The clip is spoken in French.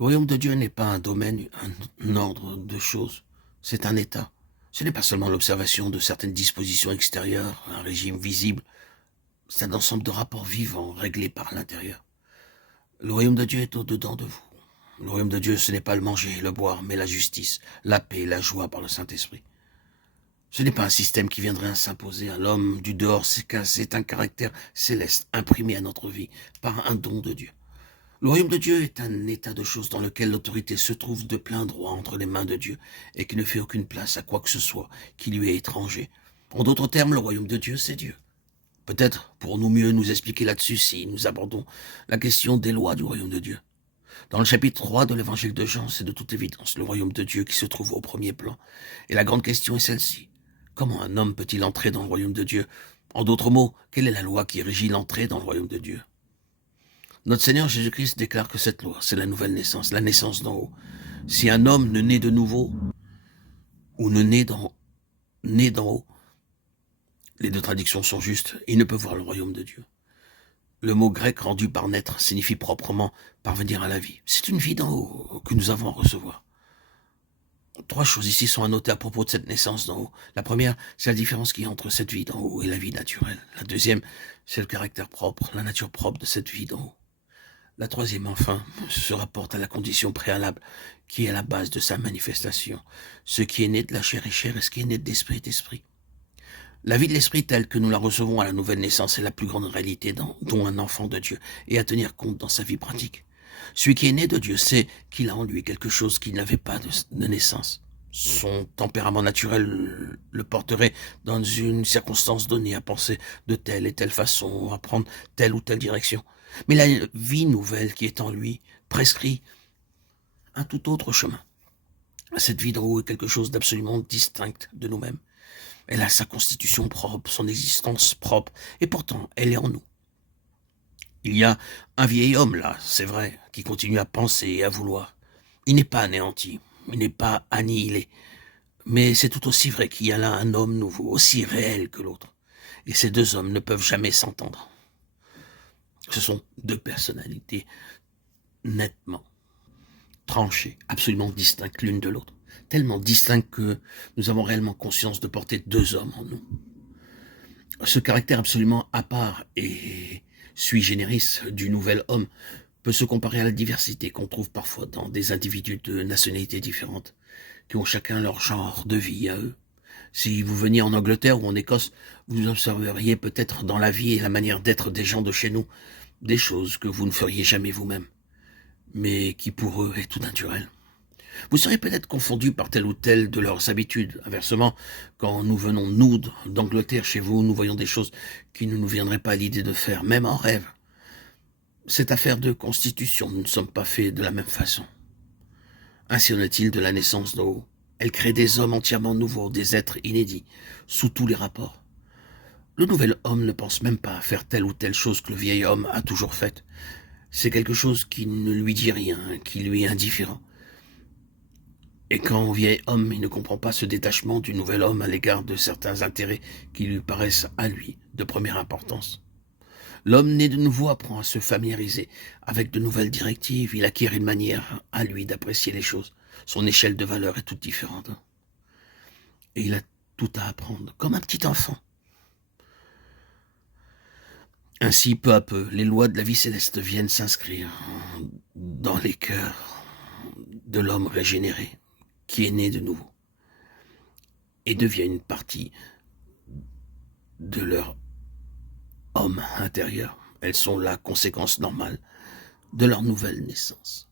Le royaume de Dieu n'est pas un domaine, un ordre de choses, c'est un état. Ce n'est pas seulement l'observation de certaines dispositions extérieures, un régime visible, c'est un ensemble de rapports vivants réglés par l'intérieur. Le royaume de Dieu est au-dedans de vous. Le royaume de Dieu, ce n'est pas le manger et le boire, mais la justice, la paix et la joie par le Saint-Esprit. Ce n'est pas un système qui viendrait s'imposer à l'homme du dehors, c'est un caractère céleste imprimé à notre vie par un don de Dieu. Le royaume de Dieu est un état de choses dans lequel l'autorité se trouve de plein droit entre les mains de Dieu et qui ne fait aucune place à quoi que ce soit qui lui est étranger. En d'autres termes, le royaume de Dieu, c'est Dieu. Peut-être pourrons-nous mieux nous expliquer là-dessus si nous abordons la question des lois du royaume de Dieu. Dans le chapitre 3 de l'évangile de Jean, c'est de toute évidence le royaume de Dieu qui se trouve au premier plan. Et la grande question est celle-ci. Comment un homme peut-il entrer dans le royaume de Dieu? En d'autres mots, quelle est la loi qui régit l'entrée dans le royaume de Dieu? Notre Seigneur Jésus-Christ déclare que cette loi, c'est la nouvelle naissance, la naissance d'en haut. Si un homme ne naît de nouveau, ou ne naît d'en haut, les deux traductions sont justes, il ne peut voir le royaume de Dieu. Le mot grec rendu par naître signifie proprement parvenir à la vie. C'est une vie d'en haut que nous avons à recevoir. Trois choses ici sont à noter à propos de cette naissance d'en haut. La première, c'est la différence qu'il y a entre cette vie d'en haut et la vie naturelle. La deuxième, c'est le caractère propre, la nature propre de cette vie d'en haut. La troisième, enfin, se rapporte à la condition préalable qui est à la base de sa manifestation. Ce qui est né de la chair est chair et ce qui est né de l'esprit est esprit. La vie de l'esprit telle que nous la recevons à la nouvelle naissance est la plus grande réalité dont un enfant de Dieu est à tenir compte dans sa vie pratique. Celui qui est né de Dieu sait qu'il a en lui quelque chose qu'il n'avait pas de naissance. Son tempérament naturel le porterait dans une circonstance donnée à penser de telle et telle façon, à prendre telle ou telle direction. Mais la vie nouvelle qui est en lui prescrit un tout autre chemin. Cette vie d'en haut est quelque chose d'absolument distinct de nous-mêmes. Elle a sa constitution propre, son existence propre, et pourtant elle est en nous. Il y a un vieil homme là, c'est vrai, qui continue à penser et à vouloir. Il n'est pas anéanti, il n'est pas annihilé, mais c'est tout aussi vrai qu'il y a là un homme nouveau, aussi réel que l'autre. Et ces deux hommes ne peuvent jamais s'entendre. Ce sont deux personnalités nettement tranchées, absolument distinctes l'une de l'autre. Tellement distinctes que nous avons réellement conscience de porter deux hommes en nous. Ce caractère absolument à part et sui generis du nouvel homme peut se comparer à la diversité qu'on trouve parfois dans des individus de nationalités différentes, qui ont chacun leur genre de vie à eux. Si vous veniez en Angleterre ou en Écosse, vous observeriez peut-être dans la vie et la manière d'être des gens de chez nous, des choses que vous ne feriez jamais vous-même, mais qui pour eux est tout naturel. Vous serez peut-être confondu par telle ou telle de leurs habitudes. Inversement, quand nous venons, nous, d'Angleterre, chez vous, nous voyons des choses qui ne nous viendraient pas à l'idée de faire, même en rêve. Cette affaire de constitution, nous ne sommes pas faits de la même façon. Ainsi en est-il de la naissance d'en haut. Elle crée des hommes entièrement nouveaux, des êtres inédits, sous tous les rapports. Le nouvel homme ne pense même pas à faire telle ou telle chose que le vieil homme a toujours faite. C'est quelque chose qui ne lui dit rien, qui lui est indifférent. Et quand au vieil homme, il ne comprend pas ce détachement du nouvel homme à l'égard de certains intérêts qui lui paraissent à lui de première importance. L'homme né de nouveau apprend à se familiariser avec de nouvelles directives, il acquiert une manière à lui d'apprécier les choses. Son échelle de valeur est toute différente. Et il a tout à apprendre, comme un petit enfant. Ainsi, peu à peu, les lois de la vie céleste viennent s'inscrire dans les cœurs de l'homme régénéré, qui est né de nouveau, et devient une partie de leur homme intérieur. Elles sont la conséquence normale de leur nouvelle naissance.